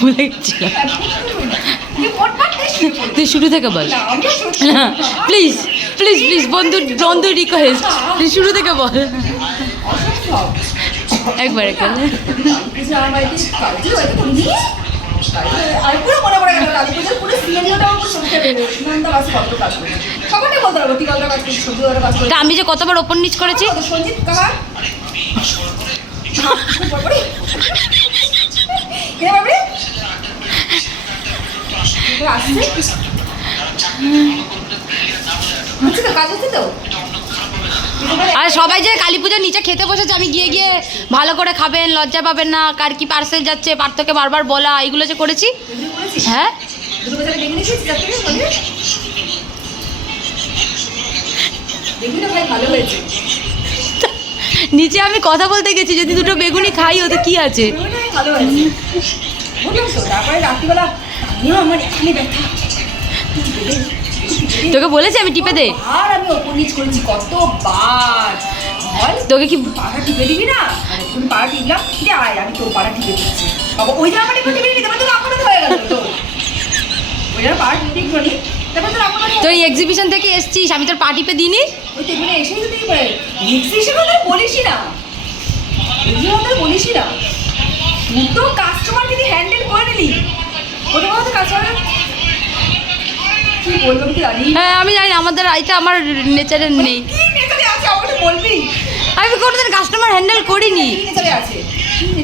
ভুলে গেছিলাম। তুই শুরু থেকে বল না, প্লিজ প্লিজ প্লিজ, বন্ধু রিকোয়েস্ট, তুই শুরু থেকে বল একবার এখানে। আর পুরো মনে পড়ে গেল কালী পুজোর পুরো সিনারিওটা আমার ছবিটা বেরোয়। সুনন্দা কাজ কত কাজ করেছে, সবাই বলতে পারবো টিকালটা কাজ করেছে, সবজিওয়ালা কাজ করেছে। তা আমি যে কতবার ওপর নিচ করেছি। সঞ্জিত কাহার আর সবাই যে কালী পুজোর নিচে খেতে বসেছে, আমি গিয়ে গিয়ে ভালো করে খাবেন, লজ্জা পাবেন না, কার কি পার্সেল যাচ্ছে, পার্থকে বারবার বলা, এইগুলো যে করেছি। হ্যাঁ নিচে আমি কথা বলতে গেছি, যদি দুটো বেগুনি খাই ওতে কি আছে। তারপরে রাত্রিবেলা আমার এখানে ব্যথা, তোকে বলেছি আমি টিপে দে। আর আমি ওপর নিচ করেছি কতবার। তোকে কি পাড়া টিপে দিবি না? তুমি পাড়া টিপলাম, আয় আমি তোর পাড়া টিপে দিচ্ছি। বাবা ওই জায়গা টিপে দিবি না, তো আপনার হয়ে গেল তো। ওই জায়গা পাড়া টিপে দিবি, তারপর তোর আপনার। তোর এক্সিবিশন থেকে এসছিস, আমি তোর পা টিপে দিইনি। ওই তো এখানে এসেই তো দিই পারে। এক্সিবিশন হলে বলিসই না, এক্সিবিশন হলে বলিসই না। তুই তো কাস্টমারকে দিয়ে হ্যান্ডেল করে নিলি। ওটা বলতে কাস্টমার কি বললো কি জানি। হ্যাঁ আমি জানি, আমাদের এটা আমার নেচারে নেই। কি নেচারে আছে আমাকে বলবি? আমি কোনোদিন কাস্টমার হ্যান্ডেল করিনি। কি নেচারে আছে?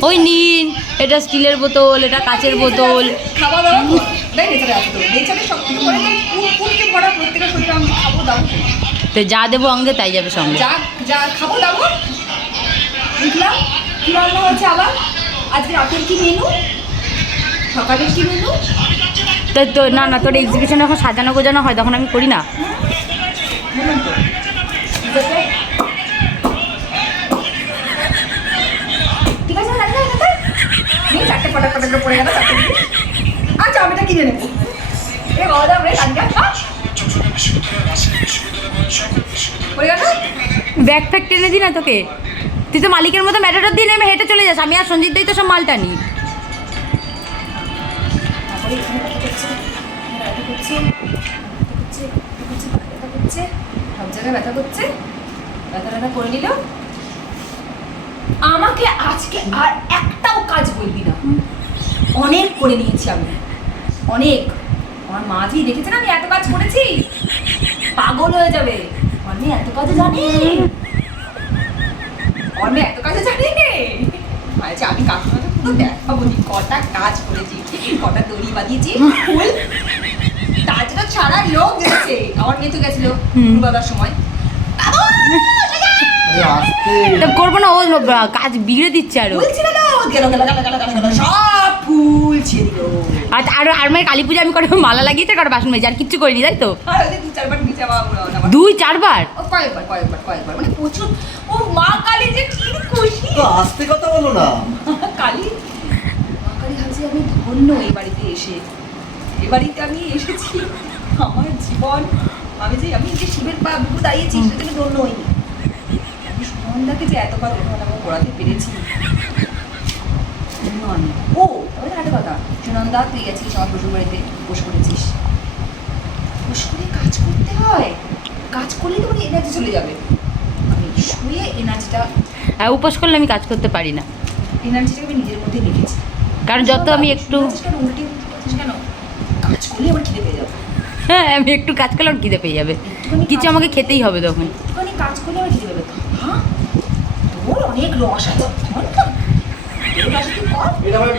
ওই নিন, এটা স্টিলের বোতল, এটা কাচের বোতল। খাওয়া দাওয়া তাই নেচারে আছে তো। নেচারে সব কিছু করে ফুলকে ভরা প্রত্যেকটা শরীরে আমি খাবো দাবো। তো যা দেবো অঙ্গে তাই যাবে সঙ্গে। যা যা খাবো দাবো। বুঝলাম কি রান্না হচ্ছে আবার? আজকে রাতের কি মেনু, সকালের কি মেনু? তো না না, তোর এক্সিবিশন যখন সাজানো গোজানো হয় তখন আমি করি না। বলুন তো ঠিক আছে, রান্না হয়ে গেছে। চারটে ফটা ফটা পড়ে গেল। আচ্ছা আমি এটা কিনে নেবো। এ বাবা দাম রে কানকা পড়ে গেল। ব্যাগ ফ্যাগ টেনে দি না তোকে, তুই তো মালিকের মতো ম্যাটাডোর দিয়ে নেমে হেঁটে চলে যাস, আমি আর সঞ্জিত দাই তো সব মালটা নিই। সব জায়গায় ব্যথা করছে, ব্যথা করে নিল। আমাকে আজকে আর একটাও কাজ বলবি না, অনেক করে নিয়েছি আমি, অনেক। আমার মা জি দেখেছে না আমি এত কাজ করেছি, পাগল হয়ে যাবে। আমি এত কাজে জানি, আমি এত কাজে জানি। আচ্ছা আমি কাকুমাকে পুরো দেখাবো কটা কাজ করেছি, কটা দড়ি বাঁধিয়েছি, ফুল। তাছাড়া ছাড়া লোক গেছে, আমার মেয়ে তো গেছিল বাবার সময়। করবো না, ও কাজ বিগড়ে দিচ্ছে আরো। সব ফুল ছিঁড়ে দিল। আচ্ছা আর মেয়ের কালী পুজো আমি করে মালা লাগিয়েছে, কারো বাসন মেজে, আর কিচ্ছু করিনি তাই তো। দুই চারবার কয়েকবার মানে প্রচুর। ও মা কালী যে কি খুশি। আস্তে কথা বলো না। কালী মা কালী ভাবছি আমি ধন্য এই বাড়িতে এসে। এ বাড়িতে আমি এসেছি, আমার জীবন আমি যে শিবের পা বুকু দাঁড়িয়েছি সেটা আমি ধন্য হইনি। আমি সুনন্দাকে যে এতবার ওঠানামা করাতে পেরেছি, ধন্য আমি। ও তবে একটা কথা, সুনন্দা তুই গেছিস আমার শ্বশুর বাড়িতে, বসে করেছিস, বসে করে কাজ করতে হয়। কাজ করলে তো এনার্জি চলে যাবে। আমি শুয়ে এনার্জিটা, উপোস করলে আমি কাজ করতে পারি না, এনার্জিটাকে আমি নিজের মধ্যে রেখেছি। কারণ যত আমি একটু কেন কাজ করলে আমার খিদে পেয়ে যাবে। হ্যাঁ আমি একটু কাজ করলে আমার খিদে পেয়ে যাবে, কিছু আমাকে খেতেই হবে তখন। একটুখানি কাজ করলে আমার খিদে পেয়ে যাবে। হ্যাঁ তোর অনেক রস আছে, তোর কাজ তুই কর। এটা আমার